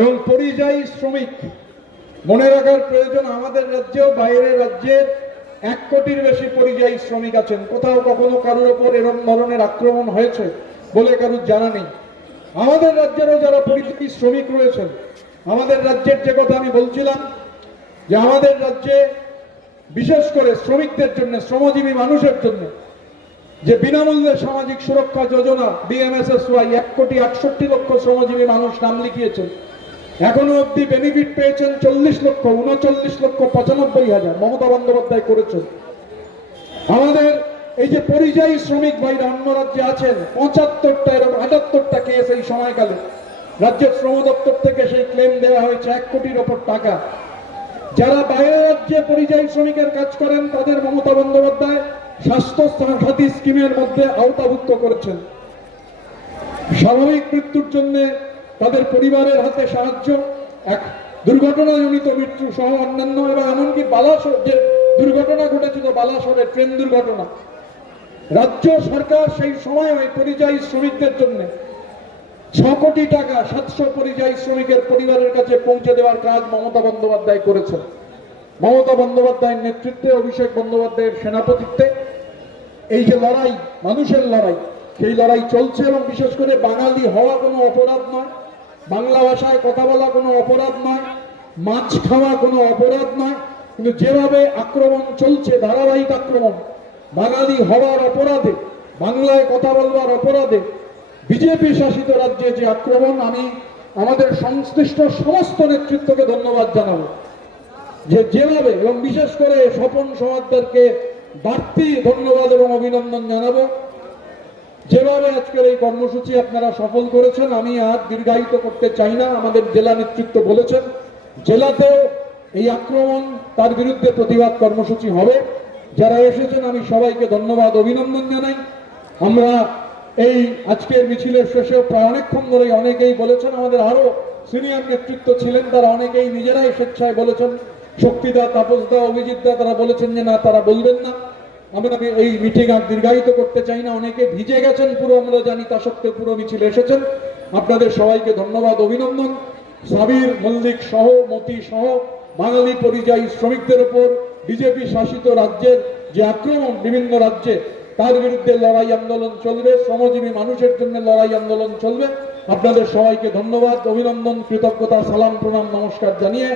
এবং পরিযায়ী শ্রমিক, মনে রাখার প্রয়োজন আমাদের রাজ্যেও, বাইরের রাজ্যের এক কোটির বেশি পরিযায়ী শ্রমিক আছেন। কোথাও কখনো কারোর ওপর এরকম ধরনের আক্রমণ হয়েছে বলে কারোর জানা নেই। আমাদের রাজ্যেরও যারা পরিযায়ী শ্রমিক রয়েছেন, আমাদের রাজ্যের যে কথা আমি বলছিলাম, যে আমাদের রাজ্যে বিশেষ করে শ্রমিকদের জন্য, শ্রমজীবী মানুষের জন্য যে বিনামূল্যে সামাজিক সুরক্ষা যোজনা বিএমএসএসওয়াই এক কোটি আটষট্টি লক্ষ শ্রমজীবী মানুষ নাম লিখিয়েছেন। এখনও অবধি বেনিফিট পেয়েছেন চল্লিশ লক্ষ, উনচল্লিশ লক্ষ, পঁচানব্বই হাজার, মমতা বন্দ্যোপাধ্যায় করেছেন। আমাদের এই যে পরিযায়ী শ্রমিক ভাইরা অন্য রাজ্যে আছেন, পঁচাত্তরটা এরকম, আটাত্তরটা কেস এই সময়কালে। রাজ্যের শ্রম দপ্তর থেকে সেই ক্লেম দেওয়া হয়েছে এক কোটির ওপর টাকা। যারা বাইরের রাজ্যে পরিযায়ী শ্রমিকের কাজ করেন, তাদের মমতা বন্দ্যোপাধ্যায় স্বাস্থ্য সাথী স্কিমের মধ্যে আওতাভুক্ত করেছেন। স্বাভাবিক মৃত্যুর জন্য তাদের পরিবারের হাতে সাহায্য, এক দুর্ঘটনাজনিত মৃত্যু সহ অন্যান্য এবং এমনকি বালাসোর যে দুর্ঘটনা ঘটেছিল বালাসোরে ট্রেন দুর্ঘটনা। রাজ্য সরকার সেই সময় ওই পরিযায়ী শ্রমিকদের জন্য ছ কোটি টাকা সাতশো পরিযায়ী শ্রমিকের পরিবারের কাছে পৌঁছে দেওয়ার কাজ মমতা বন্দ্যোপাধ্যায় করেছেন। মমতা বন্দ্যোপাধ্যায়ের নেতৃত্বে অভিষেক বন্দ্যোপাধ্যায়ের সেনাপতিত্বে এই যে লড়াই, মানুষের লড়াই, সেই লড়াই চলছে এবং বিশেষ করে বাঙালি হওয়া কোনো অপরাধ নয়, বাংলা ভাষায় কথা বলা কোনো অপরাধ নয়, মাছ খাওয়া কোনো অপরাধ নয়, কিন্তু যেভাবে আক্রমণ চলছে, ধারাবাহিক আক্রমণ, বাঙালি হওয়ার অপরাধে, বাংলায় কথা বলবার অপরাধে, বিজেপি শাসিত রাজ্যে যে আক্রমণ, আমি আমাদের সংশ্লিষ্ট সমস্ত নেতৃত্বকে ধন্যবাদ জানাব। যে যেভাবে এবং বিশেষ করে স্বপন সমাজদেরকে বাড়তি ধন্যবাদ এবং অভিনন্দন জানাব। যেভাবে আজকের এই কর্মসূচি আপনারা সফল করেছেন, আমি আর দীর্ঘায়িত করতে চাই না, আমাদের জেলা নেতৃত্ব বলেছেন। জেলাতেও এই আক্রমণ, তার বিরুদ্ধে প্রতিবাদ কর্মসূচি হবে। যারা এসেছেন, আমি সবাইকে ধন্যবাদ, অভিনন্দন জানাই। আমরা এই আজকের মিছিলের শেষে প্রায় অনেকক্ষণ ধরে অনেকেই বলেছেন, আমাদের আরও সিনিয়র নেতৃত্ব ছিলেন, তারা অনেকেই নিজেরাই স্বেচ্ছায় বলেছেন। শক্তিদা, তাপসদা, অভিজিৎদা, তারা বলেছেন যে না, তারা বলবেন না। আমরা এই মিটিং আর দীর্ঘায়িত করতে চাই না। অনেকে ভিজে গেছেন পুরো আমরা জানি তা সত্ত্বেও পুরো মিছিল এসেছেন। আপনাদের সবাইকে ধন্যবাদ, অভিনন্দন। সাবির, মল্লিক সহ, মতি সহ, বাঙালি পরিযায়ী শ্রমিকদের উপর বিজেপি শাসিত রাজ্যের যে আক্রমণ বিভিন্ন রাজ্যে তার বিরুদ্ধে লড়াই আন্দোলন চলবে, শ্রমজীবী মানুষের জন্য লড়াই আন্দোলন চলবে। আপনাদের সবাইকে ধন্যবাদ, অভিনন্দন, কৃতজ্ঞতা, সালাম, প্রণাম, নমস্কার জানিয়ে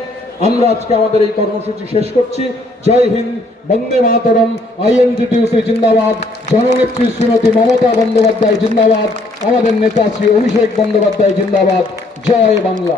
আমরা আজকে আমাদের এই কর্মসূচি শেষ করছি। জয় হিন্দ, বন্দে মাতরম, আইএনটিটিউসি জিন্দাবাদ, জননেত্রী শ্রীমতী মমতা বন্দ্যোপাধ্যায় জিন্দাবাদ, আমাদের নেতা শ্রী অভিষেক বন্দ্যোপাধ্যায় জিন্দাবাদ। জয় বাংলা।